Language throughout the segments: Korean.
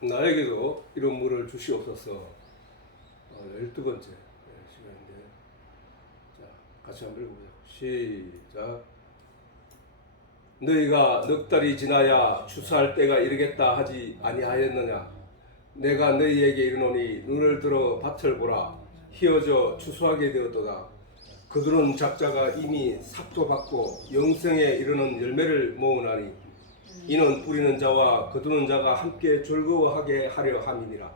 나에게도 이런 물을 주시옵소서. 12번째 시간인데, 자, 같이 한번 읽어보자. 시작. 너희가 넉 달이 지나야 추수할 때가 이르겠다 하지 아니하였느냐? 내가 너희에게 이르노니 눈을 들어 밭을 보라. 희어져 추수하게 되었도다. 그들은 작자가 이미 삭도 받고 영생에 이르는 열매를 모으나니 이는 뿌리는 자와 거두는 자가 함께 즐거워하게 하려 함이니라.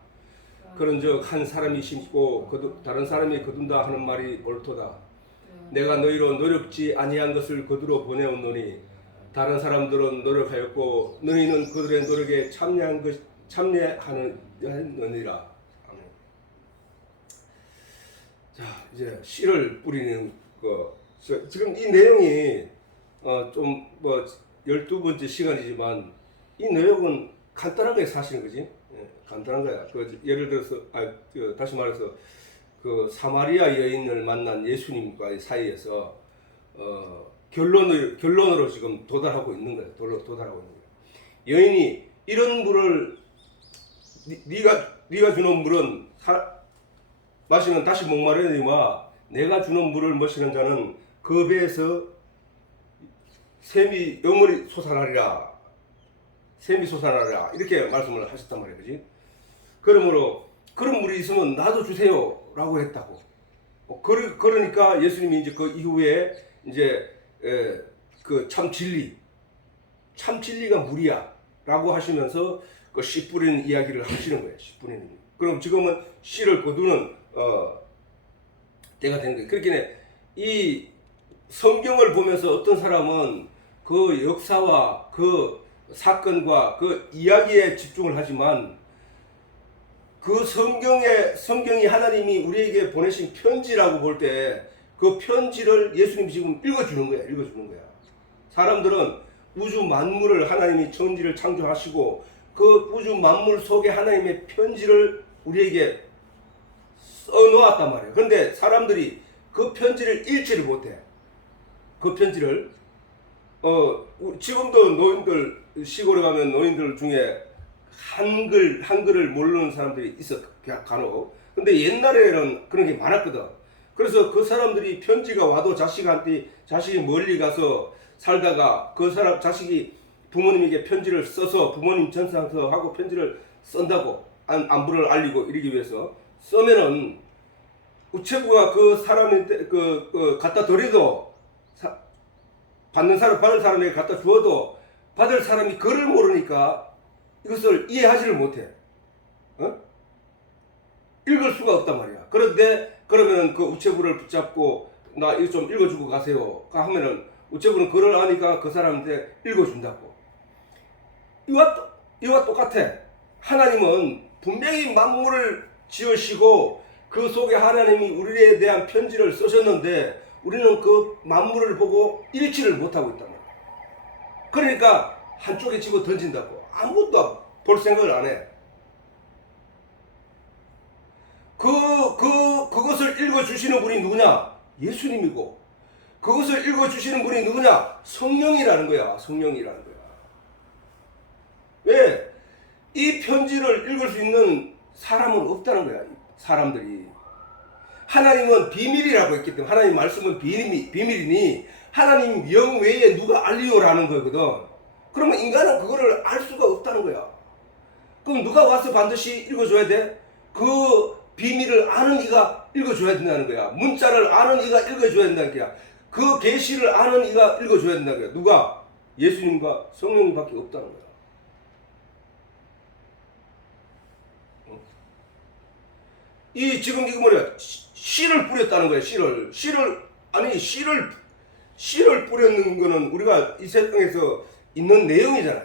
그런즉 한 사람이 심고 다른 사람이 거둔다 하는 말이 옳도다. 내가 너희로 노력지 아니한 것을 거두러 보내었노니 다른 사람들은 노력하였고 너희는 그들의 노력에 참여하느니라. 자, 이제 씨를 뿌리는 거. 지금 이 내용이 좀 뭐 12번째 시간이지만 이 내용은 간단하게 사시는 거지. 예, 간단한 거야. 예를 들어서 다시 말해서 그 사마리아 여인을 만난 예수님과의 사이에서 결론으로 지금 도달하고 있는 거예요. 도달하고 있는 거예요. 여인이 이런 물을 네가 주는 물은 마시면 다시 목마르니와 내가 주는 물을 마시는 자는 그 배에서 샘이 영원히 솟아나리라. 샘이 솟아나리라. 이렇게 말씀을 하셨단 말이에요. 그지? 그러므로 그런 물이 있으면 나도 주세요. 라고 했다고. 그러니까 예수님이 이제 그 이후에 이제 그 참 진리가 물이야. 라고 하시면서 그 씨 뿌리는 이야기를 하시는 거예요. 씨 뿌리는. 그럼 지금은 씨를 거두는 때가 된 거예요. 그렇게 이 성경을 보면서 어떤 사람은 그 역사와 그 사건과 그 이야기에 집중을 하지만 그 성경이 하나님이 우리에게 보내신 편지라고 볼 때 그 편지를 예수님이 지금 읽어주는 거야. 사람들은 우주 만물을 하나님이 천지를 창조하시고 그 우주 만물 속에 하나님의 편지를 우리에게 써놓았단 말이에요. 그런데 사람들이 그 편지를 읽지를 못해. 그 편지를 지금도 노인들 시골에 가면 노인들 중에 한글을 모르는 사람들이 있어 간혹. 근데 옛날에는 그런 게 많았거든. 그래서 그 사람들이 편지가 와도 자식이 멀리 가서 살다가 그 사람 자식이 부모님에게 편지를 써서 부모님 전상서하고 편지를 쓴다고 안부를 알리고 이러기 위해서 쓰면은 우체부가 그 사람한테 갖다 드려도 받을 사람에게 갖다 주어도 받을 사람이 글을 모르니까 이것을 이해하지를 못해. 읽을 수가 없단 말이야. 그런데 그러면은 그 우체부를 붙잡고 나 이거 좀 읽어주고 가세요. 하면은 우체부는 글을 아니까 그 사람한테 읽어준다고. 이와 똑같아. 하나님은 분명히 만물을 지으시고 그 속에 하나님이 우리에 대한 편지를 쓰셨는데 우리는 그 만물을 보고 읽지를 못하고 있단 말이야. 그러니까 한쪽에 집어 던진다고. 아무것도 볼 생각을 안 해. 그것을 읽어주시는 분이 누구냐? 예수님이고, 그것을 읽어주시는 분이 누구냐? 성령이라는 거야. 성령이라는 거야. 왜? 이 편지를 읽을 수 있는 사람은 없다는 거야. 사람들이. 하나님은 비밀이라고 했기 때문에, 하나님 말씀은 비밀이니 하나님 영 외에 누가 알리오라는 거거든. 그러면 인간은 그거를 알 수가 없다는 거야. 그럼 누가 와서 반드시 읽어줘야 돼? 그 비밀을 아는 이가 읽어줘야 된다는 거야. 문자를 아는 이가 읽어줘야 된다는 거야. 그 계시를 아는 이가 읽어줘야 된다는 거야. 누가? 예수님과 성령님밖에 없다는 거야. 지금 이거 뭐야? 씨를 뿌렸다는 거야. 씨를 뿌렸는 거는 우리가 이 세상에서 있는 내용이잖아.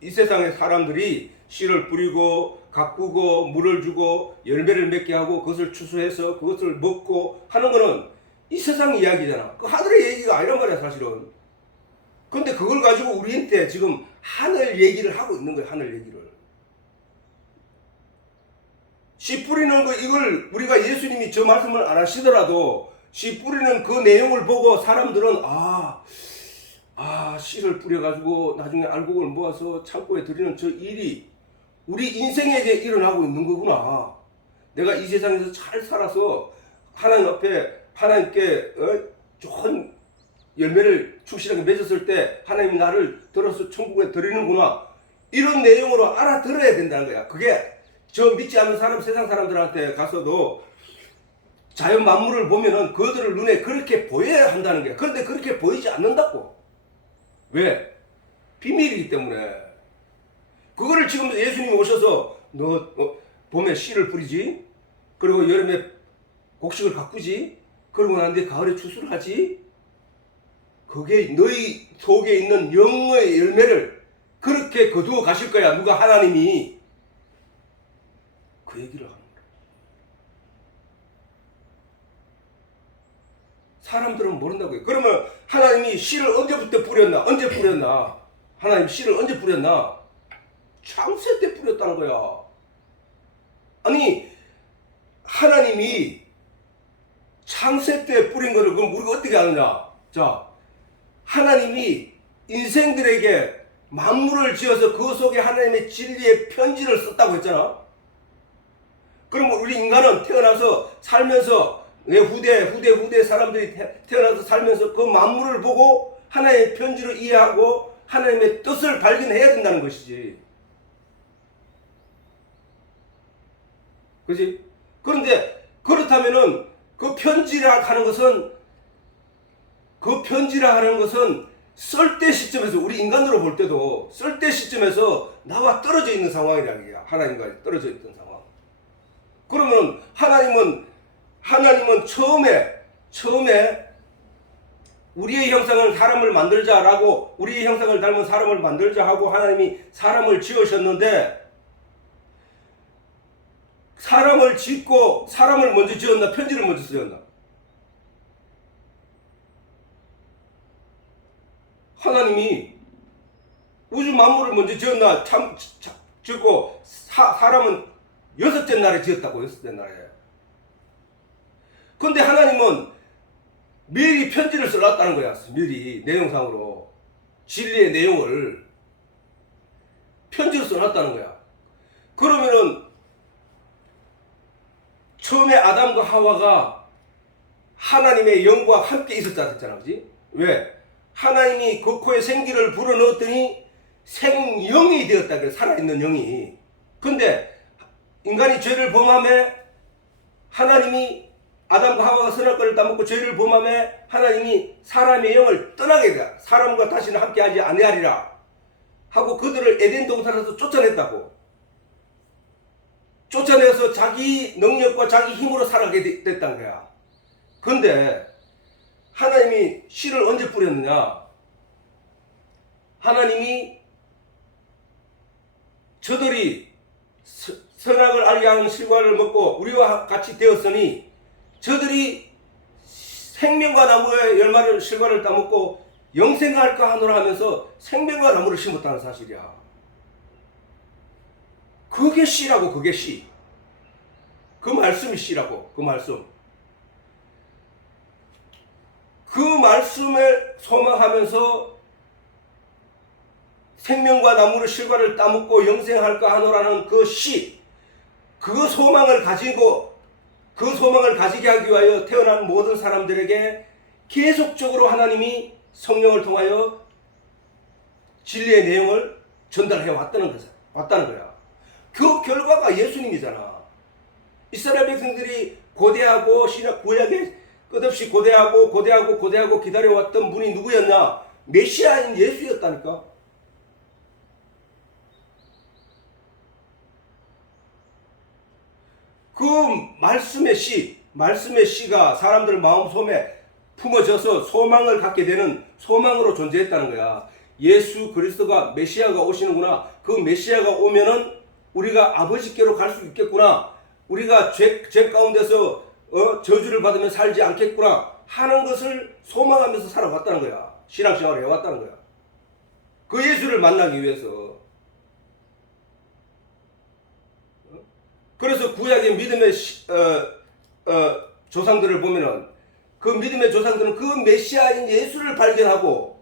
이 세상의 사람들이 씨를 뿌리고 가꾸고 물을 주고 열매를 맺게 하고 그것을 추수해서 그것을 먹고 하는 거는 이 세상 이야기잖아. 그 하늘의 얘기가 아니란 말이야 사실은. 근데 그걸 가지고 우리한테 지금 하늘 얘기를 하고 있는 거야. 하늘 얘기를. 씨 뿌리는 거 이걸 우리가 예수님이 저 말씀을 안 하시더라도 씨 뿌리는 그 내용을 보고 사람들은 씨를 뿌려가지고 나중에 알곡을 모아서 창고에 들이는 저 일이 우리 인생에게 일어나고 있는 거구나. 내가 이 세상에서 잘 살아서 하나님 앞에 하나님께 좋은 열매를 충실하게 맺었을 때 하나님이 나를 들어서 천국에 드리는구나. 이런 내용으로 알아들어야 된다는 거야. 그게 저 믿지 않는 사람, 세상 사람들한테 가서도 자연 만물을 보면은 그들을 눈에 그렇게 보여야 한다는 거야. 그런데 그렇게 보이지 않는다고. 왜? 비밀이기 때문에. 그거를 지금 예수님이 오셔서 너 봄에 씨를 뿌리지, 그리고 여름에 곡식을 가꾸지, 그러고 난 뒤에 가을에 추수를 하지. 그게 너희 속에 있는 영의 열매를 그렇게 거두어 가실 거야. 누가? 하나님이. 그 얘기를 하는 거야. 사람들은 모른다고요. 그러면 하나님이 씨를 언제부터 뿌렸나? 언제 뿌렸나? 하나님 씨를 언제 뿌렸나? 창세 때 뿌렸다는 거야. 아니, 하나님이 창세 때 뿌린 거를 그럼 우리가 어떻게 아느냐? 자, 하나님이 인생들에게 만물을 지어서 그 속에 하나님의 진리의 편지를 썼다고 했잖아. 그러면 우리 인간은 태어나서 살면서 내 후대 사람들이 태어나서 살면서 그 만물을 보고 하나님의 편지를 이해하고 하나님의 뜻을 발견해야 된다는 것이지. 그렇지? 그런데 그렇다면은 그 편지라 하는 것은 쓸 때 시점에서 우리 인간으로 볼 때도 쓸 때 시점에서 나와 떨어져 있는 상황이라는 거야. 하나님과 떨어져 있던 상황. 그러면 하나님은 처음에 우리의 형상을 사람을 만들자라고, 우리의 형상을 닮은 사람을 만들자 하고 하나님이 사람을 지으셨는데, 사람을 짓고 사람을 먼저 지었나, 편지를 먼저 쓰였나? 하나님이 우주 만물을 먼저 지었나, 짓고 사람은 여섯째 날에 지었다고. 여섯째 날에. 근데 하나님은 미리 편지를 써놨다는 거야. 미리 내용상으로 진리의 내용을 편지로 써놨다는 거야. 그러면은 처음에 아담과 하와가 하나님의 영과 함께 있었다 했잖아. 그지? 왜? 하나님이 그 코에 생기를 불어넣었더니 생영이 되었다 그래. 살아있는 영이. 근데 인간이 죄를 범함에 하나님이 아담과 하와가 선악과를 따먹고 죄를 범함에 하나님이 사람의 영을 떠나게 돼. 사람과 다시는 함께하지 아니하리라 하고 그들을 에덴 동산에서 쫓아냈다고. 쫓아내서 자기 능력과 자기 힘으로 살아가게 됐다는 거야. 근데 하나님이 씨를 언제 뿌렸느냐? 하나님이 저들이 선악을 알게 하는 실과를 먹고 우리와 같이 되었으니 저들이 생명과 나무의 열마를 실과를 따먹고 영생할까 하노라 하면서 생명과 나무를 심었다는 사실이야. 그게 씨라고. 그게 씨. 그 말씀이 씨라고. 그 말씀. 그 말씀을 소망하면서 생명과 나무를 실과를 따먹고 영생할까 하노라는 그 씨, 그 소망을 가지고 그 소망을 가지게 하기 위하여 태어난 모든 사람들에게 계속적으로 하나님이 성령을 통하여 진리의 내용을 전달해 왔다는 거야. 그 결과가 예수님이잖아. 이스라엘 백성들이 고대하고 신약 구약에 끝없이 고대하고 기다려왔던 분이 누구였나? 메시아인 예수였다니까. 그 말씀의 씨가 사람들 마음속에 품어져서 소망을 갖게 되는 소망으로 존재했다는 거야. 예수 그리스도가 메시아가 오시는구나. 그 메시아가 오면은 우리가 아버지께로 갈 수 있겠구나. 우리가 죄 가운데서 저주를 받으며 살지 않겠구나 하는 것을 소망하면서 살아왔다는 거야. 신앙생활을 해왔다는 거야. 그 예수를 만나기 위해서. 그래서 구약의 믿음의 조상들을 보면은 그 믿음의 조상들은 그 메시아인 예수를 발견하고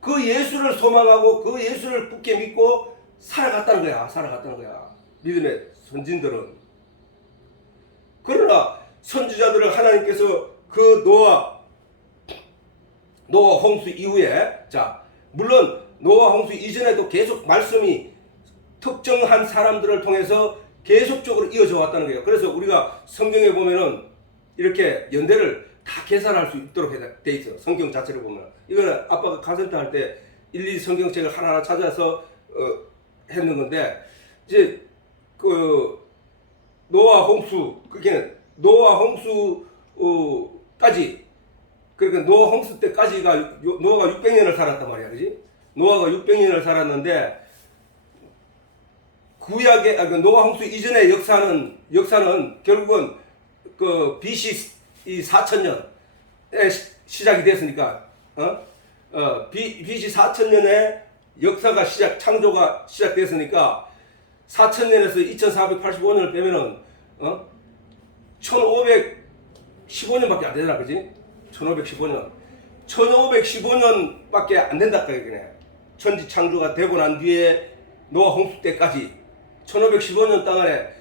그 예수를 소망하고 그 예수를 굳게 믿고 살아갔다는 거야. 살아갔다는 거야. 믿음의 선진들은. 그러나 선지자들을 하나님께서 그 노아 홍수 이후에, 자, 물론 노아 홍수 이전에도 계속 말씀이 특정한 사람들을 통해서 계속적으로 이어져 왔다는 거예요. 그래서 우리가 성경에 보면은 이렇게 연대를 다 계산할 수 있도록 돼 있어. 성경 자체를 보면. 이거는 아빠가 카센터 할 때 일일이 성경책을 하나하나 찾아서 했는 건데, 이제 그 노아 홍수, 그게 노아 홍수까지, 그러니까 노아 홍수 때까지가 노아가 600년을 살았단 말이야, 그지? 노아가 600년을 살았는데, 구약의 그 노아 홍수 이전의 역사는 결국은 그 BC 이 4000년에 시작이 됐으니까, BC 4000년에 역사가 창조가 시작됐으니까 4000년에서 2485년을 빼면은 1515년밖에 안 되잖아, 그지? 1515년밖에 안 된다, 그게. 천지 창조가 되고 난 뒤에 노아 홍수 때까지 1515년 동안에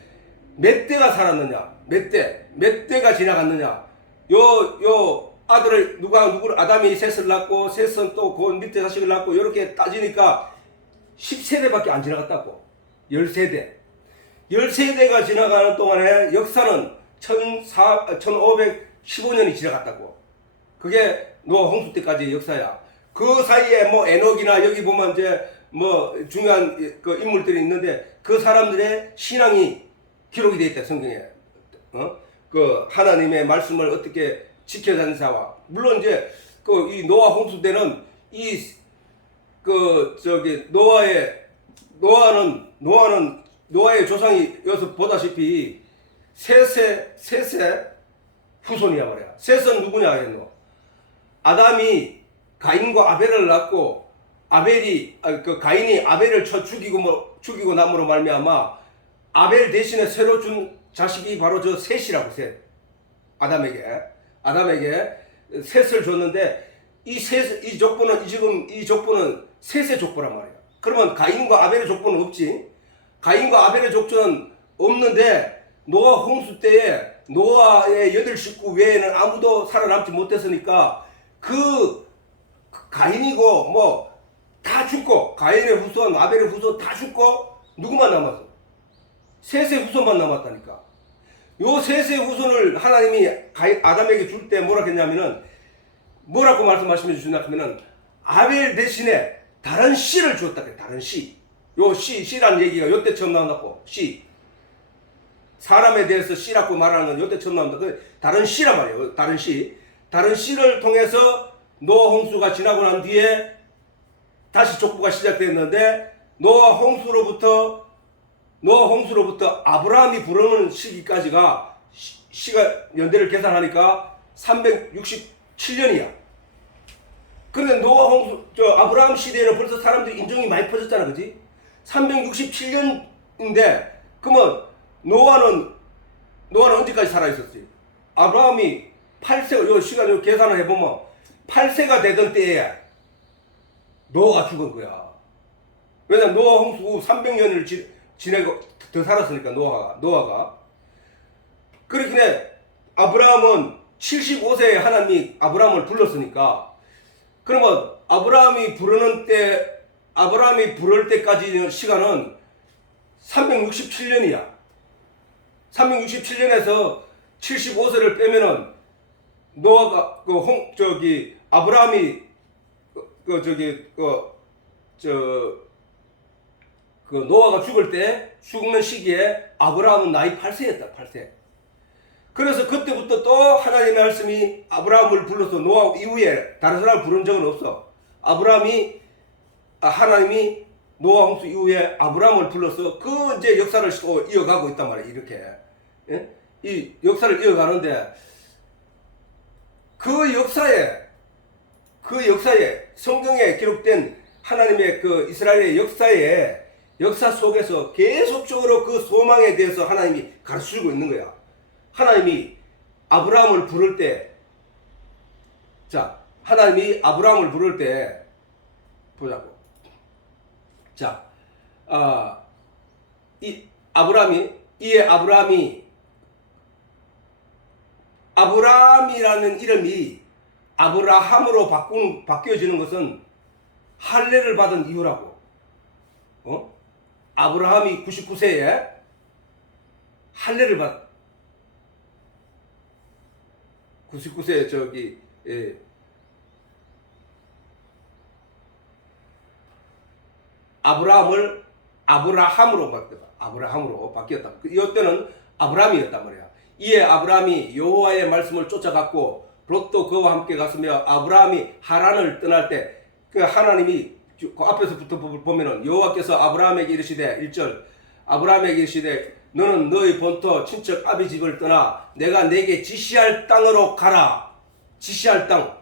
몇 대가 살았느냐? 몇 대가 지나갔느냐? 요 아들을 누구를 아담이 셋을 낳고 셋은 또 그 밑에 자식을 낳고 이렇게 따지니까 10세대밖에 안 지나갔다고. 13대가 지나가는 동안에 역사는 1515년이 지나갔다고. 그게 노아 홍수 때까지의 역사야. 그 사이에 뭐 에녹이나 여기 보면 이제 뭐 중요한 그 인물들이 있는데 그 사람들의 신앙이 기록이 되어 있다, 성경에. 그 하나님의 말씀을 어떻게 지켜다니는 자와, 물론 이제 그 이 노아 홍수 때는 노아의 조상이 여기서 보다시피 셋의 후손이야 말이야. 셋은 누구냐 했노? 아담이 가인과 아벨을 낳고 가인이 아벨을 쳐 죽이고 남으로 말미암아 아벨 대신에 새로 준 자식이 바로 저 셋이라고. 셋. 아담에게 셋을 줬는데 이 족보는 셋의 족보란 말이야. 그러면 가인과 아벨의 족보는 없지. 가인과 아벨의 족보는 없는데 노아 홍수 때에 노아의 8식구 외에는 아무도 살아남지 못했으니까 그 가인이고 뭐 다 죽고, 가인의 후손, 아벨의 후손 다 죽고 누구만 남았어? 셋의 후손만 남았다니까. 요 셋의 후손을 하나님이 아담에게 줄 때 뭐라 했냐면은, 뭐라고 말씀해 주셨냐 하면은, 아벨 대신에 다른 씨를 주었다 그래. 다른 씨. 요 씨라는 얘기가 요때 처음 나온다고. 씨. 사람에 대해서 씨라고 말하는 건 요때 처음 나온다. 그 다른 씨란 말이에요. 다른 씨를 통해서 노아 홍수가 지나고 난 뒤에 다시 족보가 시작됐는데, 노아 홍수로부터 아브라함이 부르는 시기까지가 시가 연대를 계산하니까 367년이야. 근데 노아 홍수, 아브라함 시대에는 벌써 사람들이 인종이 많이 퍼졌잖아, 그지? 367년인데, 그러면 노아는 언제까지 살아있었지? 아브라함이 8세, 요 시간 계산을 해보면 8세가 되던 때에 노아가 죽은 거야. 왜냐면 노아 홍수 후 300년을 지내고 더 살았으니까, 노아가. 그렇긴 해. 아브라함은 75세에 하나님이 아브라함을 불렀으니까, 그러면 아브라함이 부를 때까지 시간은 367년이야. 367년에서 75세를 빼면은 노아가 아브라함이 노아가 죽는 시기에 아브라함은 나이 8세였다, 8세. 그래서 그때부터 또 하나님의 말씀이 아브라함을 불러서 노아 이후에 다른 사람을 부른 적은 없어. 하나님이 노아 홍수 이후에 아브라함을 불러서 그 이제 역사를 또 이어가고 있단 말이야, 이렇게. 예? 이 역사를 이어가는데, 그 역사에 성경에 기록된 하나님의 그 이스라엘의 역사 속에서 계속적으로 그 소망에 대해서 하나님이 가르쳐주고 있는 거야. 하나님이 아브라함을 부를 때, 보자고. 이 아브라함이라는 이름이 아브라함으로 바뀌어지는 것은 할례를 받은 이유라고. 아브라함이 99세에 할례를 99세 아브라함을 아브라함으로 바뀌었다. 이때는 아브라함이었단 말이야. 이에 아브라함이 여호와의 말씀을 쫓아갔고 롯도 그와 함께 갔으며 아브라함이 하란을 떠날 때 그 하나님이 그 앞에서부터 보면은 여호와께서 아브라함에게 이르시되 1절 아브라함에게 이르시되 너는 너의 본토 친척 아비 집을 떠나 내가 내게 지시할 땅으로 가라. 지시할 땅.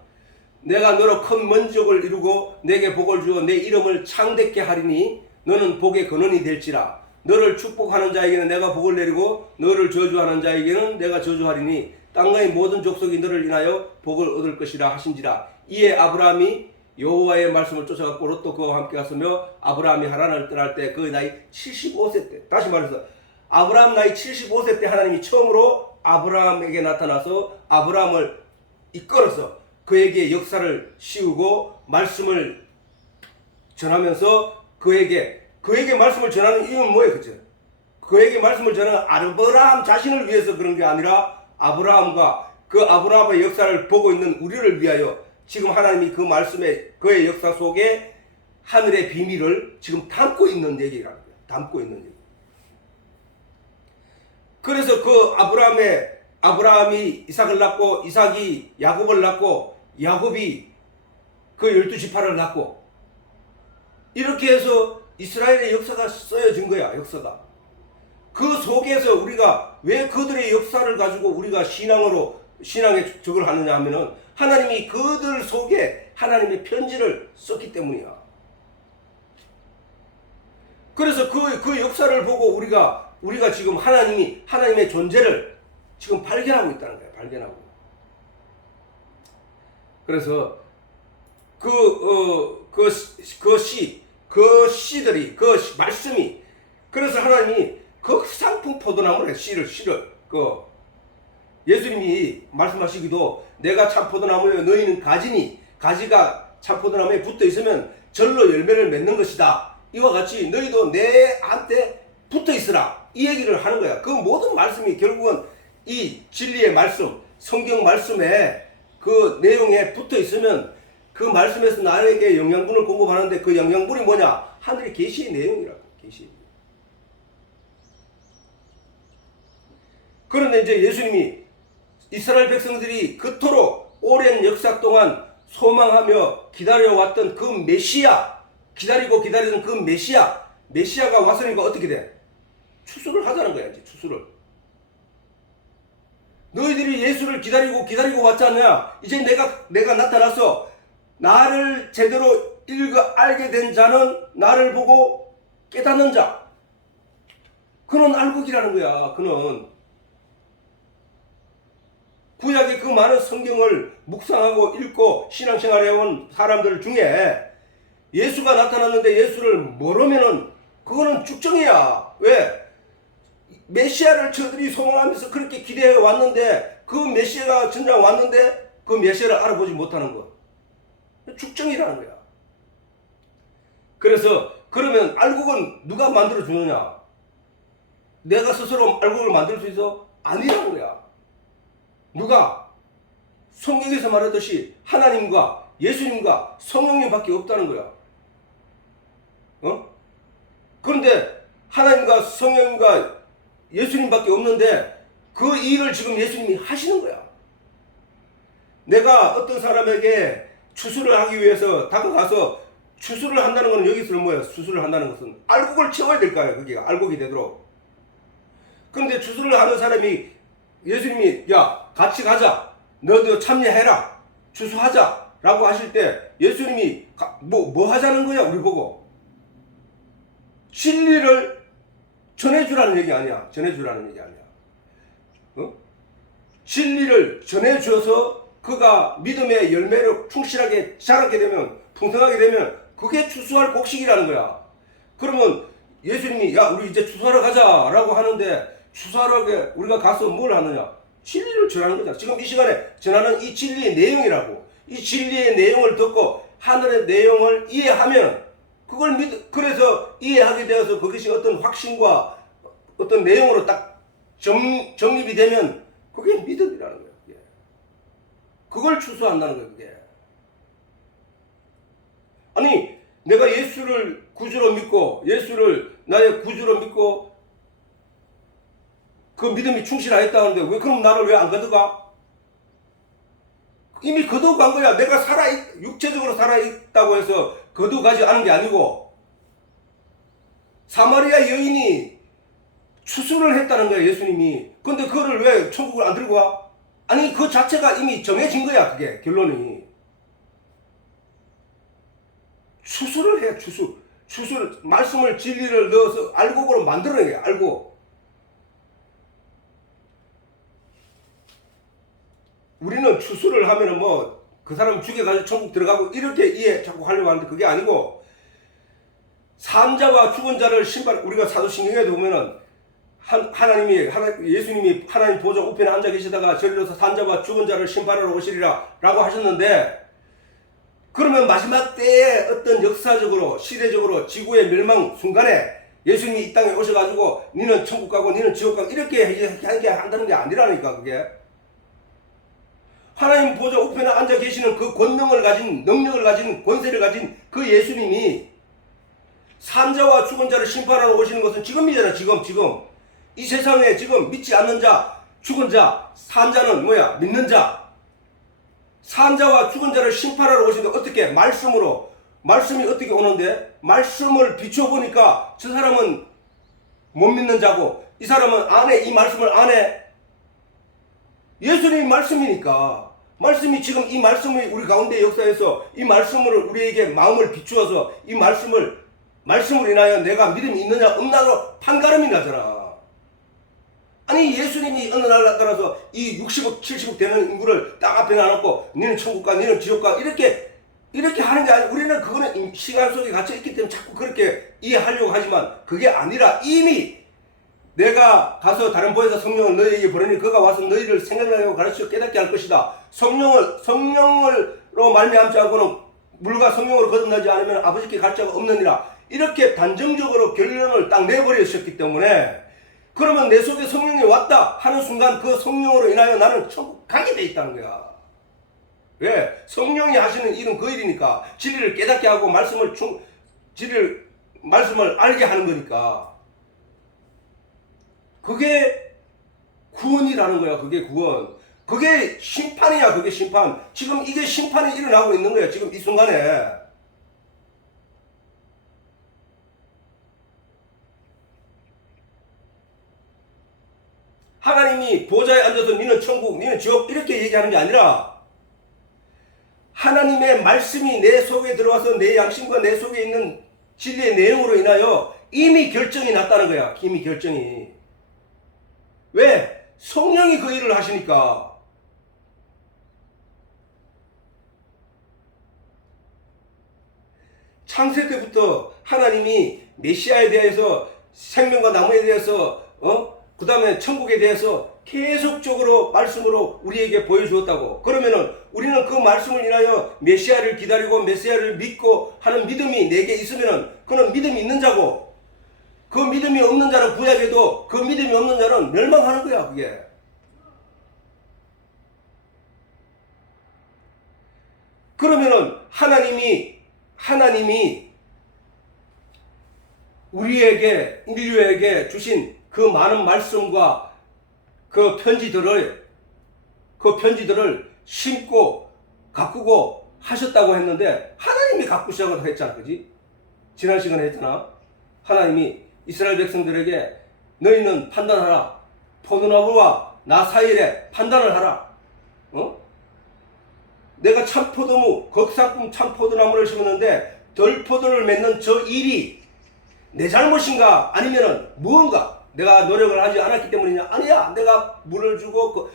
내가 너로 큰 민족을 이루고 내게 복을 주어 내 이름을 창대케 하리니 너는 복의 근원이 될지라. 너를 축복하는 자에게는 내가 복을 내리고 너를 저주하는 자에게는 내가 저주하리니 땅의 모든 족속이 너를 인하여 복을 얻을 것이라 하신지라. 이에 아브라함이 여호와의 말씀을 쫓아갔고 롯도 그와 함께 갔으며 아브라함이 하란을 떠날 때 그 나이 75세 때, 다시 말해서 아브라함 나이 75세 때 하나님이 처음으로 아브라함에게 나타나서 아브라함을 이끌어서 그에게 역사를 씌우고 말씀을 전하면서 그에게 말씀을 전하는 이유는 뭐예요? 그죠? 그에게 말씀을 전하는 아브라함 자신을 위해서 그런 게 아니라 아브라함과 그 아브라함의 역사를 보고 있는 우리를 위하여 지금 하나님이 그 말씀의 그의 역사 속에 하늘의 비밀을 지금 담고 있는 얘기라는 거예요. 담고 있는 얘기. 그래서 그 아브라함이 이삭을 낳고 이삭이 야곱을 낳고 야곱이 그 12지파를 낳고 이렇게 해서 이스라엘의 역사가 쓰여진 거야. 역사가. 그 속에서 우리가 왜 그들의 역사를 가지고 우리가 신앙에 적을 하느냐 하면은 하나님이 그들 속에 하나님의 편지를 썼기 때문이야. 그래서 그 역사를 보고 우리가 지금 하나님의 존재를 지금 발견하고 있다는 거야. 발견하고. 그래서 그 씨들이 그 말씀이 그래서 하나님이 그 상품 포도나무를 씨를 예수님이 말씀하시기도 내가 참 포도나무여 너희는 가지니 가지가 참 포도나무에 붙어 있으면 절로 열매를 맺는 것이다. 이와 같이 너희도 내한테 붙어 있으라. 이 얘기를 하는 거야. 그 모든 말씀이 결국은 이 진리의 말씀, 성경 말씀에 그 내용에 붙어 있으면 그 말씀에서 나에게 영양분을 공급하는데 그 영양분이 뭐냐? 하늘의 계시의 내용이라고. 계시. 그런데 이제 예수님이 이스라엘 백성들이 그토록 오랜 역사 동안 소망하며 기다려왔던 그 메시아, 기다리던 그 메시아가 왔으니까 어떻게 돼? 추수를 하자는 거야, 이제 추수를. 너희들이 예수를 기다리고 왔지 않냐? 이제 내가 나타나서 나를 제대로 알게 된 자는 나를 보고 깨닫는 자. 그는 알곡이라는 거야, 그는. 구약의 그 많은 성경을 묵상하고 읽고 신앙생활 해온 사람들 중에 예수가 나타났는데 예수를 모르면은 그거는 죽정이야. 왜? 메시아를 저들이 소망하면서 그렇게 기대해 왔는데 그 메시아가 진짜 왔는데 그 메시아를 알아보지 못하는 거. 죽정이라는 거야. 그래서 그러면 알곡은 누가 만들어 주느냐? 내가 스스로 알곡을 만들 수 있어? 아니라는 거야. 누가? 성경에서 말하듯이 하나님과 예수님과 성령님밖에 없다는 거야. 그런데 하나님과 성령님과 예수님밖에 없는데 그 일을 지금 예수님이 하시는 거야. 내가 어떤 사람에게 추수를 하기 위해서 다가가서 추수를 한다는 것은 여기서는 뭐야? 추수를 한다는 것은 알곡을 채워야 될 거야. 그게 알곡이 되도록. 그런데 추수를 하는 사람이 예수님이 야 같이 가자. 너도 참여해라. 추수하자. 라고 하실 때 예수님이 뭐 하자는 거야? 우리 보고. 진리를 전해주라는 얘기 아니야. 전해주라는 얘기 아니야. 진리를 전해줘서 그가 믿음의 열매로 충실하게 자라게 되면 풍성하게 되면 그게 추수할 곡식이라는 거야. 그러면 예수님이 야 우리 이제 추수하러 가자라고 하는데 추수하러 우리가 가서 뭘 하느냐? 진리를 전하는 거잖아. 지금 이 시간에 전하는 이 진리의 내용이라고. 이 진리의 내용을 듣고 하늘의 내용을 이해하면 그걸 그래서 이해하게 되어서 그것이 어떤 확신과 어떤 내용으로 딱 정립이 되면 그게 믿음이라는 거예요. 그게. 그걸 추수한다는 거예요. 그게. 아니 내가 예수를 구주로 믿고 예수를 나의 구주로 믿고 그 믿음이 충실하였다는데 왜 그럼 나를 왜 안 거두가? 이미 거두간 거야. 내가 육체적으로 살아있다고 해서 거두가지 않은 게 아니고 사마리아 여인이 추수를 했다는 거야 예수님이. 근데 그거를 왜 천국을 안 들고 와? 아니 그 자체가 이미 정해진 거야. 그게 결론이. 추수를 해. 추수를 말씀을 진리를 넣어서 알곡으로 만들어낸 거야. 알곡. 우리는 추수를 하면은 뭐 그 사람 죽여가지고 천국 들어가고 이렇게 이해 자꾸 하려고 하는데 그게 아니고 산 자와 죽은 자를 심판. 우리가 사도신경에도 보면은 예수님이 하나님 보좌 우편에 앉아 계시다가 저리로서 산 자와 죽은 자를 심판하러 오시리라 라고 하셨는데 그러면 마지막 때에 어떤 역사적으로 시대적으로 지구의 멸망 순간에 예수님이 이 땅에 오셔가지고 니는 천국 가고 니는 지옥 가고 이렇게 한다는 게 아니라니까. 그게 하나님 보좌 우편에 앉아 계시는 그 권능을 가진 능력을 가진 권세를 가진 그 예수님이 산자와 죽은 자를 심판하러 오시는 것은 지금이잖아. 지금 이 세상에 지금 믿지 않는 자 죽은 자 산자는 뭐야? 믿는 자. 산자와 죽은 자를 심판하러 오시는데 어떻게? 말씀으로. 말씀이 어떻게 오는데? 말씀을 비춰보니까 저 사람은 못 믿는 자고 이 사람은 안 해. 이 말씀을 안 해. 예수님이 말씀이니까. 말씀이 지금 이 말씀이 우리 가운데 역사에서 이 말씀으로 우리에게 마음을 비추어서 이 말씀으로 인하여 내가 믿음이 있느냐 없느냐로 판가름이 나잖아. 아니 예수님이 어느 날 나타나서 이 60억 70억 되는 인구를 딱 앞에 놔놓고 니는 천국 가 니는 지옥 가 이렇게 하는 게 아니고 우리는 그거는 시간 속에 갇혀 있기 때문에 자꾸 그렇게 이해하려고 하지만 그게 아니라 이미 내가 가서 다른 보혜사 성령을 너희에게 보내니 그가 와서 너희를 생각나고 가르쳐 깨닫게 할 것이다. 성령으로 말미암지 않고는 물과 성령으로 거듭나지 않으면 아버지께 갈 자가 없느니라. 이렇게 단정적으로 결론을 딱 내버리셨기 때문에 그러면 내 속에 성령이 왔다 하는 순간 그 성령으로 인하여 나는 천국 가게 돼 있다는 거야. 왜? 성령이 하시는 일은 그 일이니까. 진리를 깨닫게 하고 말씀을 알게 하는 거니까. 그게 구원이라는 거야. 그게 구원. 그게 심판이야. 그게 심판. 지금 이게 심판이 일어나고 있는 거야. 지금 이 순간에. 하나님이 보좌에 앉아서 니는 천국, 니는 지옥 이렇게 얘기하는 게 아니라 하나님의 말씀이 내 속에 들어와서 내 양심과 내 속에 있는 진리의 내용으로 인하여 이미 결정이 났다는 거야. 이미 결정이. 왜? 성령이 그 일을 하시니까. 창세 때부터 하나님이 메시아에 대해서 생명과 나무에 대해서 그 다음에 천국에 대해서 계속적으로 말씀으로 우리에게 보여주었다고. 그러면은 우리는 그 말씀을 인하여 메시아를 기다리고 메시아를 믿고 하는 믿음이 내게 있으면은 그는 믿음이 있는 자고 그 믿음이 없는 자는 구약에도 그 믿음이 없는 자는 멸망하는 거야. 그게. 그러면은 하나님이 우리에게 인류에게 주신 그 많은 말씀과 그 편지들을 심고 가꾸고 하셨다고 했는데 하나님이 가꾸시라고 했잖아. 그지? 지난 시간에 했잖아. 하나님이 이스라엘 백성들에게 너희는 판단하라. 포도나무와 나 사이에 판단을 하라. 내가 참포도무 극상품 참포도나무를 심었는데 덜 포도를 맺는 저 일이 내 잘못인가 아니면은 무언가 내가 노력을 하지 않았기 때문이냐? 아니야. 내가 물을 주고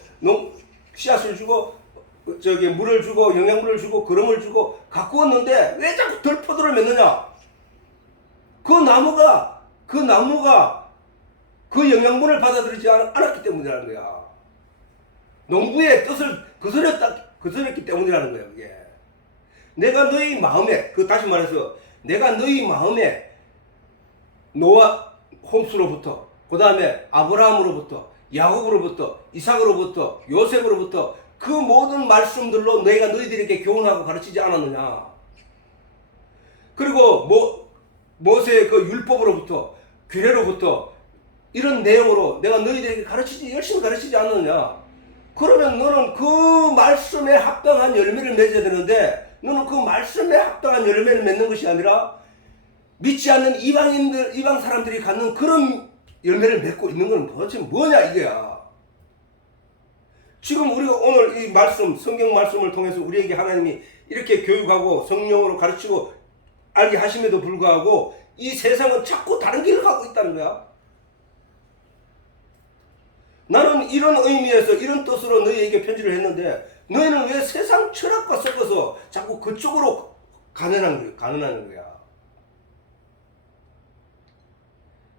씨앗을 주고 물을 주고 영양분을 주고 거름을 주고 가꾸었는데 왜 자꾸 덜 포도를 맺느냐? 그 나무가 그 나무가 그 영양분을 받아들이지 않았기 때문이라는 거야. 농부의 뜻을 거스렸기 때문이라는 거야, 그게. 내가 너희 마음에, 다시 말해서, 내가 너희 마음에 노아 홈스로부터, 그 다음에 아브라함으로부터, 야곱으로부터, 이삭으로부터, 요셉으로부터 그 모든 말씀들로 너희가 너희들에게 교훈하고 가르치지 않았느냐. 그리고 모세의 그 율법으로부터, 규례로부터 이런 내용으로 내가 너희들에게 열심히 가르치지 않느냐. 그러면 너는 그 말씀에 합당한 열매를 맺어야 되는데, 너는 그 말씀에 합당한 열매를 맺는 것이 아니라 믿지 않는 이방 사람들이 갖는 그런 열매를 맺고 있는 건 도대체 뭐냐 이거야. 지금 우리가 오늘 이 말씀, 성경 말씀을 통해서 우리에게 하나님이 이렇게 교육하고 성령으로 가르치고 알게 하심에도 불구하고 이 세상은 자꾸 다른 길을 가고 있다는 거야. 나는 이런 의미에서 이런 뜻으로 너희에게 편지를 했는데 너희는 왜 세상 철학과 섞어서 자꾸 그쪽으로 가느냐는 거야.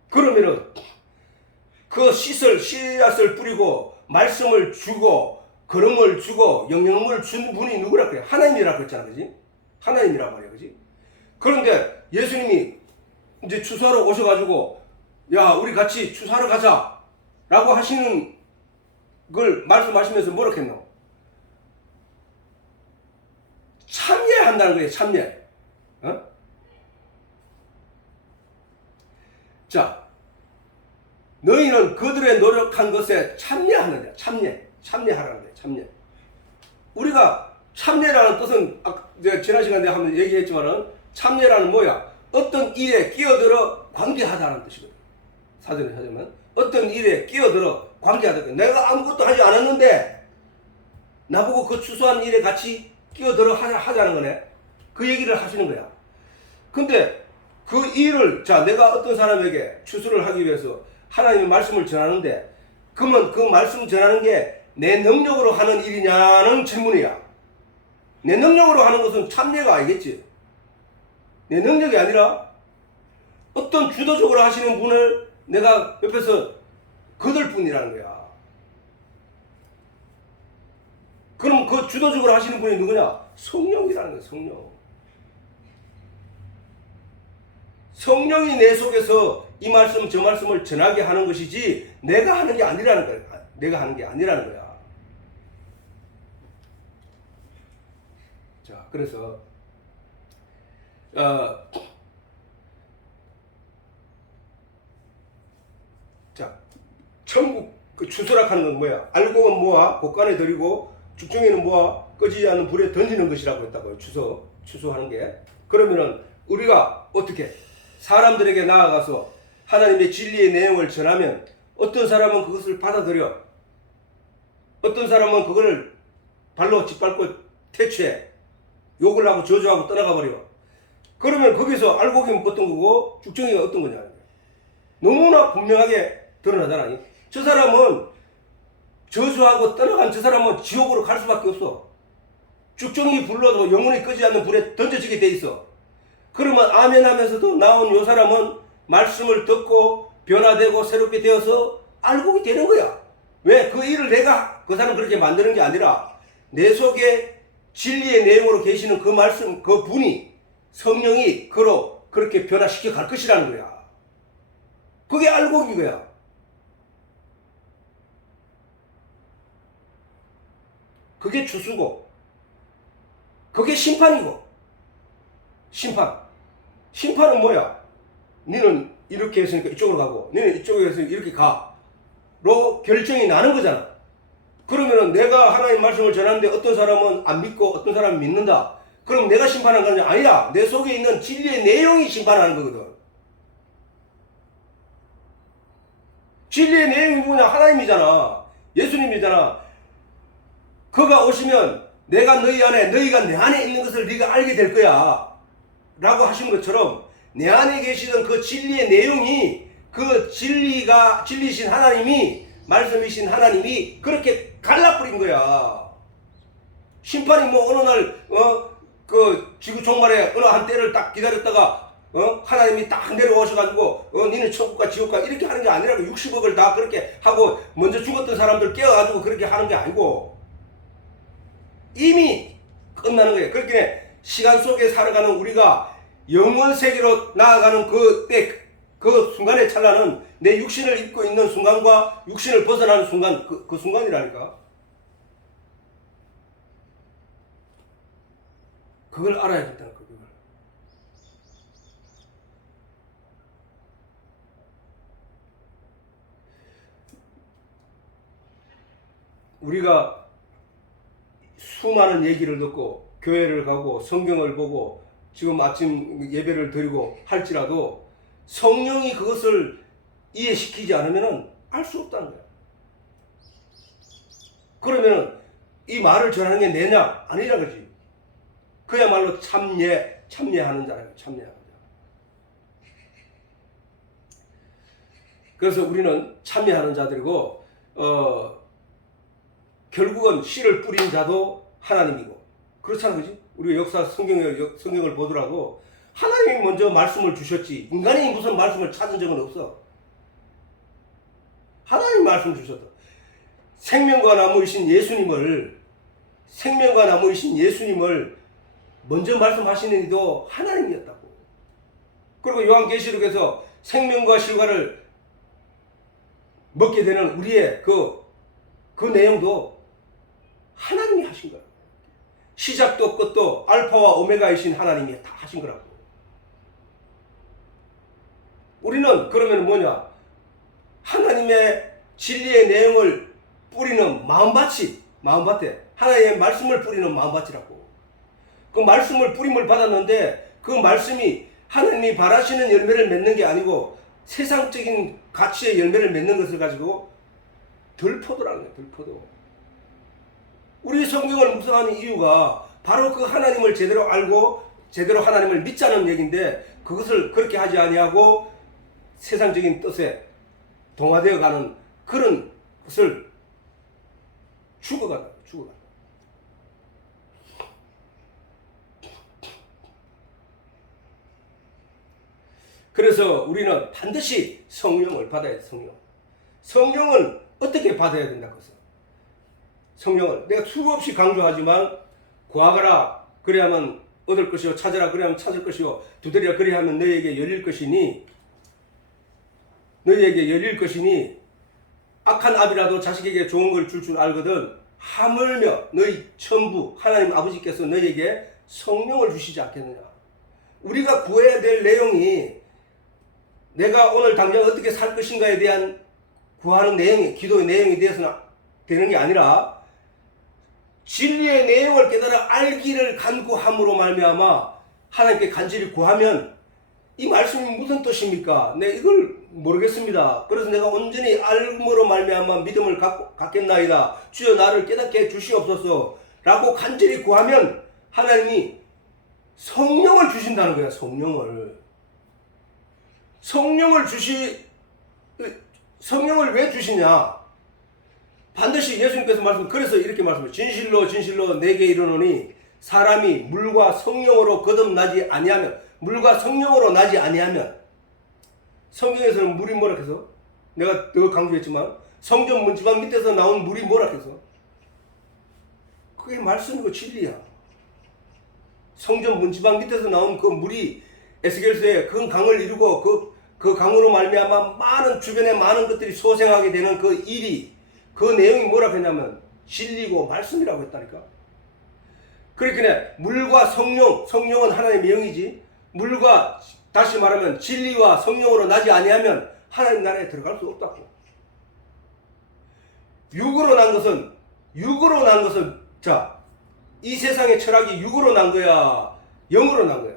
그러면은 그 씨앗을 뿌리고 말씀을 주고 걸음을 주고 영양을 준 분이 누구라 그래? 하나님이라고 했잖아, 그지? 하나님이라고 말이야, 그지? 그런데 예수님이 이제 추수하러 오셔가지고 야, 우리 같이 추수하러 가자 라고 하시는 걸 말씀하시면서 뭐라 했노? 참여한다는 거예요, 참여. 어? 자, 너희는 그들의 노력한 것에 참여하느냐, 참여하라는 거예요, 참여. 우리가 참여라는 뜻은 지난 시간에 한번 얘기했지만은 참여라는 뭐야? 어떤 일에 끼어들어 관계하다는 뜻이거든. 사전에 하자면 어떤 일에 끼어들어 관계하다. 내가 아무것도 하지 않았는데 나보고 그 추수한 일에 같이 끼어들어 하자는 거네. 그 얘기를 하시는 거야. 근데 그 일을, 자, 내가 어떤 사람에게 추수를 하기 위해서 하나님의 말씀을 전하는데, 그러면 그 말씀 전하는 게 내 능력으로 하는 일이냐는 질문이야. 내 능력으로 하는 것은 참여가 아니겠지. 내 능력이 아니라 어떤 주도적으로 하시는 분을 내가 옆에서 거들 뿐이라는 거야. 그럼 그 주도적으로 하시는 분이 누구냐? 성령이라는 거야, 성령. 성령이 내 속에서 이 말씀, 저 말씀을 전하게 하는 것이지, 내가 하는 게 아니라는 거야. 내가 하는 게 아니라는 거야. 자, 그래서, 자, 천국, 그 추수락하는 건 뭐야? 알곡은 모아, 곡간에 들이고, 죽정이는 모아, 꺼지지 않는 불에 던지는 것이라고 했다고요. 추수하는 게. 그러면은, 우리가 어떻게, 사람들에게 나아가서 하나님의 진리의 내용을 전하면 어떤 사람은 그것을 받아들여, 어떤 사람은 그걸 발로 짓밟고 퇴치해, 욕을 하고 저주하고 떠나가 버려. 그러면 거기서 알곡이 어떤 거고 죽정이가 어떤 거냐. 너무나 분명하게 드러나잖아. 저 사람은 저주하고 떠나간 저 사람은 지옥으로 갈 수밖에 없어. 죽정이 불러도 영원히 끄지 않는 불에 던져지게 돼 있어. 그러면 아멘 하면서도 나온 요 사람은 말씀을 듣고 변화되고 새롭게 되어서 알곡이 되는 거야. 왜? 그 일을 내가 그 사람 그렇게 만드는 게 아니라 내 속에 진리의 내용으로 계시는 그 말씀, 그 분이, 성령이 그로 그렇게 변화시켜 갈 것이라는 거야. 그게 알곡인 거야. 그게 추수고, 그게 심판이고. 심판은 뭐야? 너는 이렇게 했으니까 이쪽으로 가고, 너는 이쪽으로 했으니까 이렇게 가. 로 결정이 나는 거잖아. 그러면은 내가 하나님 말씀을 전하는데 어떤 사람은 안 믿고 어떤 사람은 믿는다. 그럼 내가 심판한 건 아니라 내 속에 있는 진리의 내용이 심판하는 거거든. 진리의 내용이 뭐냐? 하나님이잖아. 예수님이잖아. 그가 오시면 내가 너희 안에, 너희가 내 안에 있는 것을 네가 알게 될 거야 라고 하신 것처럼 내 안에 계시던 그 진리의 내용이, 그 진리신 하나님이, 말씀이신 하나님이 그렇게 갈라버린 거야. 심판이 뭐 어느 날 그 지구 종말에 어느 한 때를 딱 기다렸다가 하나님이 딱 내려오셔가지고 니는 천국과 지옥과 이렇게 하는 게 아니라고 60억을 다 그렇게 하고 먼저 죽었던 사람들 깨워가지고 그렇게 하는 게 아니고 이미 끝나는 거예요. 그렇게 시간 속에 살아가는 우리가 영원 세계로 나아가는 그 순간의 찰나는 내 육신을 입고 있는 순간과 육신을 벗어나는 순간 그 순간이라니까. 그걸 알아야겠다는 거예요. 그걸. 우리가 수많은 얘기를 듣고 교회를 가고 성경을 보고 지금 아침 예배를 드리고 할지라도 성령이 그것을 이해시키지 않으면 알 수 없다는 거야. 그러면 이 말을 전하는 게 내냐? 아니라 그러지. 그야말로 참여하는 자예요. 참여하는 자. 그래서 우리는 참여하는 자들이고 결국은 씨를 뿌린 자도 하나님이고 그렇잖아, 그지? 우리가 역사 성경을 보더라도 하나님이 먼저 말씀을 주셨지 인간이 무슨 말씀을 찾은 적은 없어. 하나님이 말씀을 주셨다. 생명과 나무이신 예수님을 먼저 말씀하시는 이도 하나님이었다고. 그리고 요한계시록에서 생명과 실과를 먹게 되는 우리의 그 내용도 하나님이 하신 거야. 시작도 끝도 알파와 오메가이신 하나님이 다 하신 거라고. 우리는 그러면 뭐냐? 하나님의 진리의 내용을 뿌리는 마음밭에 하나님의 말씀을 뿌리는 마음밭이라고. 그 말씀을 뿌림을 받았는데 그 말씀이 하나님이 바라시는 열매를 맺는 게 아니고 세상적인 가치의 열매를 맺는 것을 가지고 덜포도라는 거예요. 덜포도. 우리 성경을 묵상하는 이유가 바로 그 하나님을 제대로 알고 제대로 하나님을 믿자는 얘기인데 그것을 그렇게 하지 아니하고 세상적인 뜻에 동화되어 가는 그런 것을 죽어간다. 그래서 우리는 반드시 성령을 받아야 돼. 성령을 어떻게 받아야 된다고 해서 성령을 내가 수없이 강조하지만 구하거라 그래야만 얻을 것이요 찾으라 그래야만 찾을 것이요 두드리라 그래야만 너희에게 열릴 것이니 악한 아비라도 자식에게 좋은 걸 줄 알거든 하물며 너희 천부 하나님 아버지께서 너희에게 성령을 주시지 않겠느냐. 우리가 구해야 될 내용이 내가 오늘 당장 어떻게 살 것인가에 대한 구하는 내용이 기도의 내용에 대해서는 되는 게 아니라 진리의 내용을 깨달아 알기를 간구함으로 말미암아 하나님께 간절히 구하면 이 말씀이 무슨 뜻입니까? 내 이걸 모르겠습니다. 그래서 내가 온전히 알므로 말미암아 믿음을 갖겠나이다. 주여 나를 깨닫게 해 주시옵소서 라고 간절히 구하면 하나님이 성령을 주신다는 거야. 성령을 왜 주시냐? 반드시 예수님께서 그래서 이렇게 말씀해요. 진실로 진실로 내게 이르노니 사람이 물과 성령으로 거듭나지 아니하면 성경에서는 물이 뭐라 해서 내가 더 강조했지만 성전 문지방 밑에서 나온 물이 뭐라 해서 그게 말씀이고 진리야. 성전 문지방 밑에서 나온 그 물이 에스겔서에 그 강을 이루고 그 강으로 말미암아 많은 주변에 많은 것들이 소생하게 되는 그 일이 그 내용이 뭐라고 했냐면 진리고 말씀이라고 했다니까. 그렇게 물과 성령은 하나님의 영이지 물과 다시 말하면 진리와 성령으로 나지 아니하면 하나님 나라에 들어갈 수 없다고. 육으로 난 것은 자, 이 세상의 철학이 육으로 난 거야 영으로 난 거야.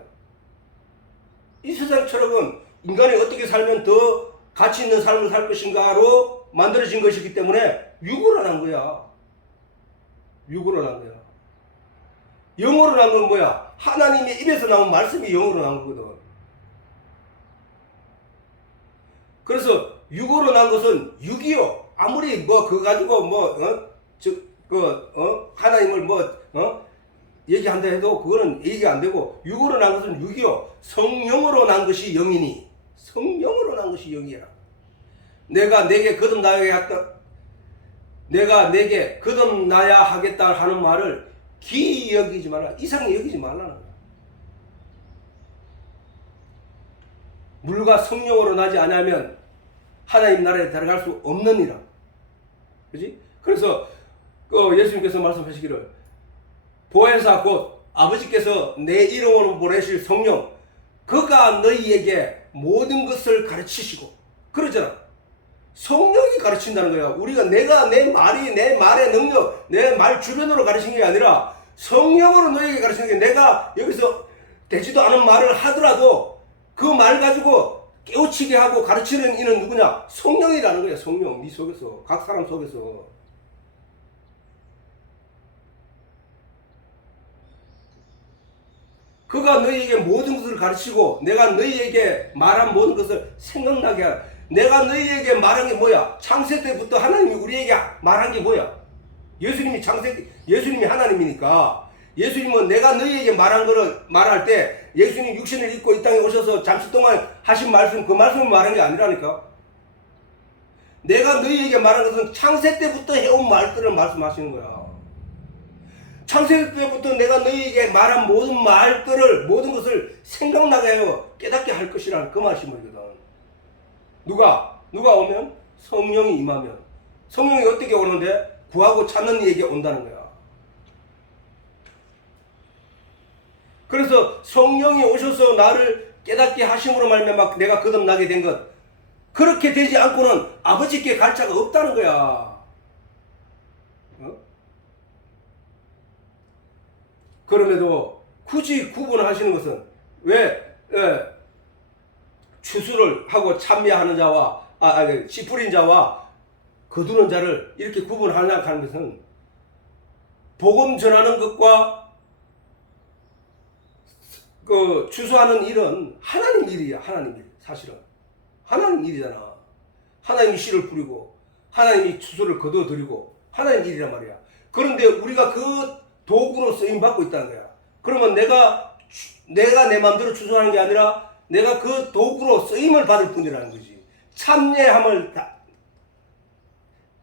이 세상 철학은 인간이 어떻게 살면 더 가치 있는 삶을 살 것인가로 만들어진 것이기 때문에 육으로 난 거야. 영으로 난 건 뭐야? 하나님의 입에서 나온 말씀이 영으로 난 거거든. 그래서 육으로 난 것은 육이요. 아무리 그거 가지고 하나님을 얘기한다 해도 그거는 얘기가 안 되고, 육으로 난 것은 육이요, 성령으로 난 것이 영이니, 성령으로 난 것이 영이라. 내가 내게 거듭나야 하겠다 하는 말을 기이 여기지 말라, 이상히 여기지 말라는 거야. 물과 성령으로 나지 않으면 하나님 나라에 들어갈 수 없느니라. 그지? 그래서 예수님께서 말씀하시기를, 보혜사 곧 아버지께서 내 이름으로 보내실 성령, 그가 너희에게 모든 것을 가르치시고, 그러잖아. 성령이 가르친다는 거야. 우리가 내 말의 능력, 내 말 주변으로 가르치는 게 아니라 성령으로 너희에게 가르치는 게, 내가 여기서 되지도 않은 말을 하더라도 그 말 가지고 깨우치게 하고 가르치는 이는 누구냐? 성령이라는 거야. 성령. 네 속에서, 각 사람 속에서. 그가 너희에게 모든 것을 가르치고, 내가 너희에게 말한 모든 것을 생각나게 하라. 내가 너희에게 말한 게 뭐야? 창세 때부터 하나님이 우리에게 말한 게 뭐야? 예수님이 하나님이니까, 예수님은 내가 너희에게 말한 거를 말할 때, 예수님 육신을 입고 이 땅에 오셔서 잠시 동안 하신 말씀, 그 말씀을 말한 게 아니라니까. 내가 너희에게 말한 것은 창세 때부터 해온 말들을 말씀하시는 거야. 창세 때부터 내가 너희에게 말한 모든 말들을, 모든 것을 생각나게 하여 깨닫게 할 것이라는 그 말씀이거든. 누가 오면? 성령이 임하면. 성령이 어떻게 오는데? 구하고 찾는 이에게 온다는 거야. 그래서 성령이 오셔서 나를 깨닫게 하심으로 말미암아 내가 거듭나게 된 것, 그렇게 되지 않고는 아버지께 갈 자가 없다는 거야. 그럼에도 굳이 구분하시는 것은 왜 추수를 하고 참여하는 자와 씨 뿌린 자와 거두는 자를 이렇게 구분하려고 하는 것은, 복음 전하는 것과 그 추수하는 일은 하나님 일이야. 하나님 일. 사실은 하나님 일이잖아. 하나님이 씨를 뿌리고 하나님이 추수를 거두어드리고 하나님 일이란 말이야. 그런데 우리가 그 도구로 쓰임 받고 있다는 거야. 그러면 내가 내 마음대로 추수하는 게 아니라 내가 그 도구로 쓰임을 받을 뿐이라는 거지. 참여함을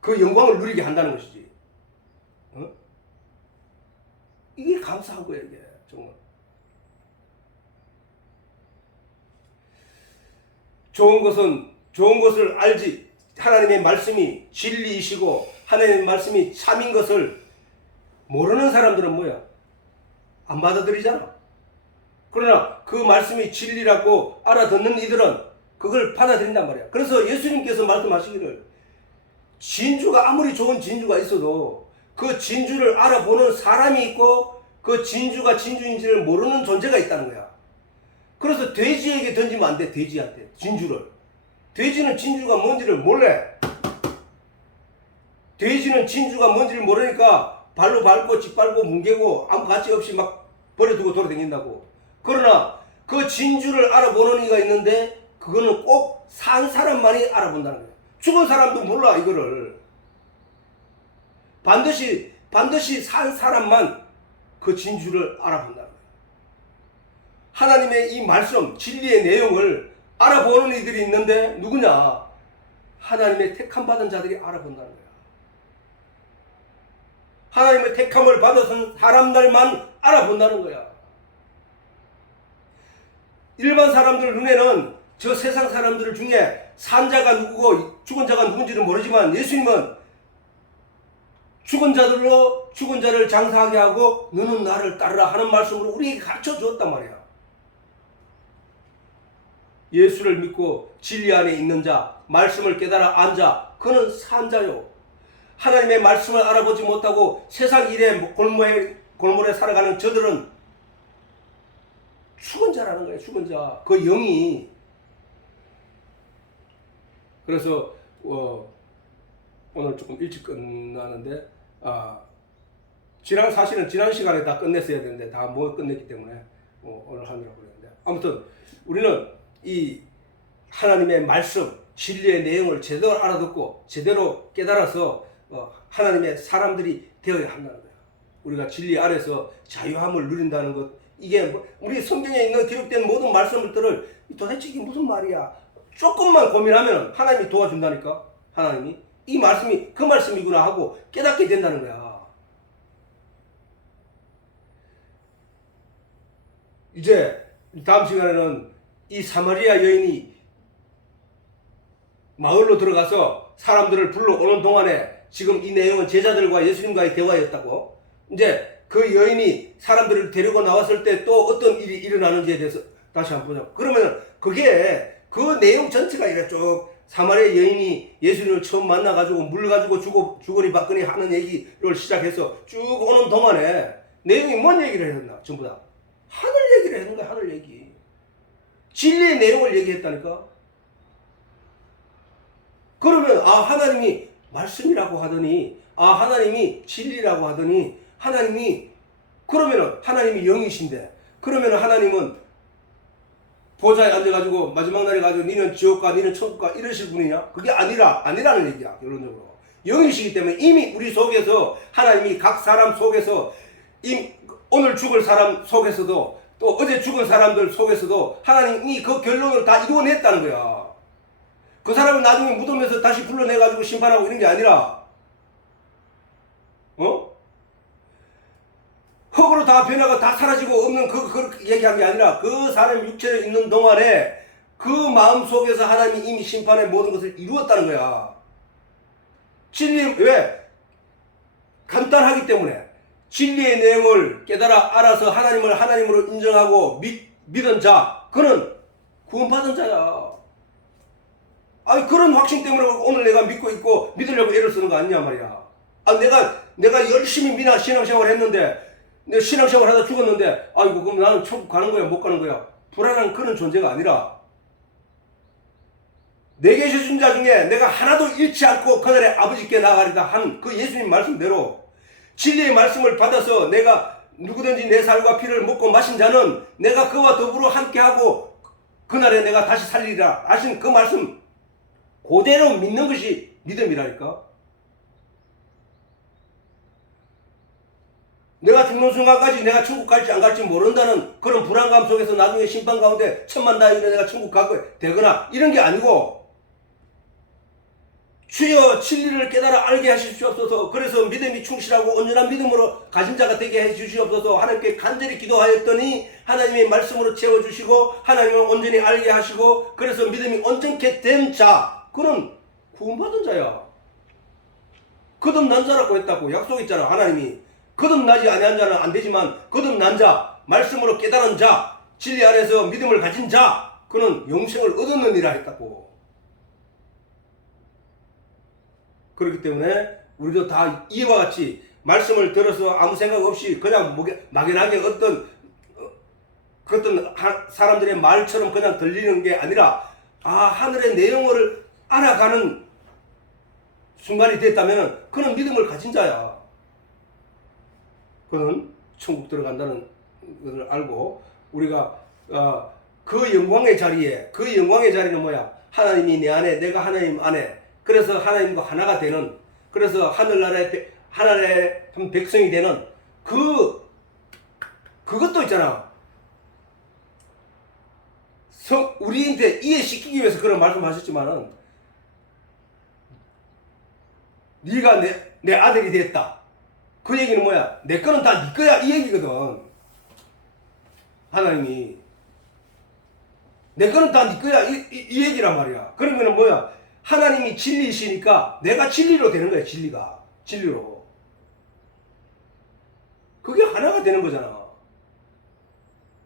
그 영광을 누리게 한다는 것이지. 이게 감사한 거야, 이게 정말. 좋은 것을 알지. 하나님의 말씀이 진리이시고 하나님의 말씀이 참인 것을 모르는 사람들은 뭐야? 안 받아들이잖아. 그러나 그 말씀이 진리라고 알아듣는 이들은 그걸 받아들인단 말이야. 그래서 예수님께서 말씀하시기를, 진주가 아무리 좋은 진주가 있어도 그 진주를 알아보는 사람이 있고 그 진주가 진주인지를 모르는 존재가 있다는 거야. 그래서 돼지에게 던지면 안 돼. 돼지한테 진주를. 돼지는 진주가 뭔지를 몰래. 돼지는 진주가 뭔지를 모르니까 발로 밟고 짓밟고 뭉개고 아무 가치 없이 막 버려두고 돌아다닌다고. 그러나 그 진주를 알아보는 이가 있는데 그거는 꼭 산 사람만이 알아본다는 거야. 죽은 사람도 몰라 이거를. 반드시 산 사람만 그 진주를 알아본다는 거야. 하나님의 이 말씀, 진리의 내용을 알아보는 이들이 있는데 누구냐? 하나님의 택함받은 자들이 알아본다는 거야. 하나님의 택함을 받은 사람들만 알아본다는 거야. 일반 사람들 눈에는 저 세상 사람들 중에 산 자가 누구고 죽은 자가 누군지는 모르지만, 예수님은 죽은 자들로 죽은 자를 장사하게 하고 너는 나를 따르라 하는 말씀으로 우리에게 가르쳐 주었단 말이야. 예수를 믿고 진리 안에 있는 자, 말씀을 깨달아 안 자, 그는 산 자요. 하나님의 말씀을 알아보지 못하고 세상 일에 골몰에 살아가는 저들은 죽은 자라는 거예요. 죽은 자. 그 영이. 그래서 오늘 조금 일찍 끝나는데, 사실은 지난 시간에 다 끝냈어야 되는데 다 못 끝냈기 때문에 오늘 하느라고 그랬는데, 아무튼 우리는 이 하나님의 말씀, 진리의 내용을 제대로 알아듣고 제대로 깨달아서 하나님의 사람들이 되어야 한다는 거야. 우리가 진리 아래서 자유함을 누린다는 것, 이게 우리 성경에 있는 기록된 모든 말씀들을 도대체 이게 무슨 말이야? 조금만 고민하면 하나님이 도와준다니까. 하나님이 이 말씀이 그 말씀이구나 하고 깨닫게 된다는 거야. 이제 다음 시간에는 이 사마리아 여인이 마을로 들어가서 사람들을 불러오는 동안에 지금 이 내용은 제자들과 예수님과의 대화였다고. 이제 그 여인이 사람들을 데리고 나왔을 때 또 어떤 일이 일어나는지에 대해서 다시 한번 보자. 그러면 그게 그 내용 전체가 이래 쭉 사마리아 여인이 예수님을 처음 만나가지고 물 가지고 주거니 받거니 하는 얘기를 시작해서 쭉 오는 동안에 내용이 뭔 얘기를 했나? 전부 다 하늘 얘기를 했는 거야. 하늘 얘기. 진리의 내용을 얘기했다니까. 그러면 하나님이 말씀이라고 하더니 하나님이 진리라고 하더니 하나님이 그러면은 하나님이 영이신데 그러면은 하나님은 보좌에 앉아가지고 마지막 날에 가지고 니는 지옥과 니는 천국과 이러실 분이냐? 그게 아니라는 얘기야. 결론적으로 영이시기 때문에 이미 우리 속에서 하나님이 각 사람 속에서 오늘 죽을 사람 속에서도 또 어제 죽은 사람들 속에서도 하나님이 그 결론을 다 이루어냈다는 거야. 그 사람을 나중에 무덤에서 다시 불러내가지고 심판하고 이런 게 아니라 흙으로 다 변하고 다 사라지고 없는 그 얘기한 게 아니라 그 사람 육체에 있는 동안에 그 마음 속에서 하나님이 이미 심판의 모든 것을 이루었다는 거야. 진리 왜? 간단하기 때문에 진리의 내용을 깨달아 알아서 하나님을 하나님으로 인정하고 믿은 자 그는 구원받은 자야. 그런 확신 때문에 오늘 내가 믿고 있고 믿으려고 애를 쓰는 거 아니냐 말이야. 내가 열심히 신앙생활 했는데 내가 신앙생활 하다 죽었는데 그럼 나는 천국 가는 거야 못 가는 거야? 불안한 그런 존재가 아니라 내게 주신 자 중에 내가 하나도 잃지 않고 그날에 아버지께 나가리다 한 그 예수님 말씀대로 진리의 말씀을 받아서 내가 누구든지 내 살과 피를 먹고 마신 자는 내가 그와 더불어 함께하고 그날에 내가 다시 살리리라 하신 그 말씀 그대로 믿는 것이 믿음이라니까. 내가 죽는 순간까지 내가 천국 갈지 안 갈지 모른다는 그런 불안감 속에서 나중에 심판 가운데 천만다행이나 내가 천국 가고 되거나 이런 게 아니고 주여 진리를 깨달아 알게 하시옵소서. 그래서 믿음이 충실하고 온전한 믿음으로 가진 자가 되게 해 주시옵소서. 하나님께 간절히 기도하였더니 하나님의 말씀으로 채워주시고 하나님을 온전히 알게 하시고 그래서 믿음이 온전케 된 자 그는 구원받은 자야. 거듭난 자라고 했다고 약속했잖아. 하나님이 거듭나지 아니한 자는 안 되지만 거듭난 자 말씀으로 깨달은 자 진리 안에서 믿음을 가진 자 그는 영생을 얻었느니라 했다고. 그렇기 때문에 우리도 다 이와 같이 말씀을 들어서 아무 생각 없이 그냥 막연하게 어떤 사람들의 말처럼 그냥 들리는 게 아니라 하늘의 내용을 알아가는 순간이 됐다면 그는 믿음을 가진 자야. 그는 천국 들어간다는 것을 알고 우리가 그 영광의 자리는 뭐야? 하나님이 내 안에 내가 하나님 안에 그래서 하나님과 하나가 되는 그래서 하늘나라의 한 백성이 되는 그것도 있잖아. 우리한테 이해시키기 위해서 그런 말씀하셨지만은 네가 내 아들이 됐다. 그 얘기는 뭐야? 내 거는 다 네 거야 이 얘기거든. 하나님이 내 거는 다 네 거야 이 얘기란 말이야. 그러면은 뭐야? 하나님이 진리이시니까 내가 진리로 되는 거야. 진리로. 그게 하나가 되는 거잖아.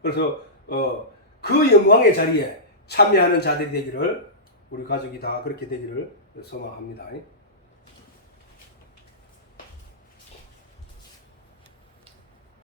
그래서 그 영광의 자리에 참여하는 자들이 되기를 우리 가족이 다 그렇게 되기를 소망합니다.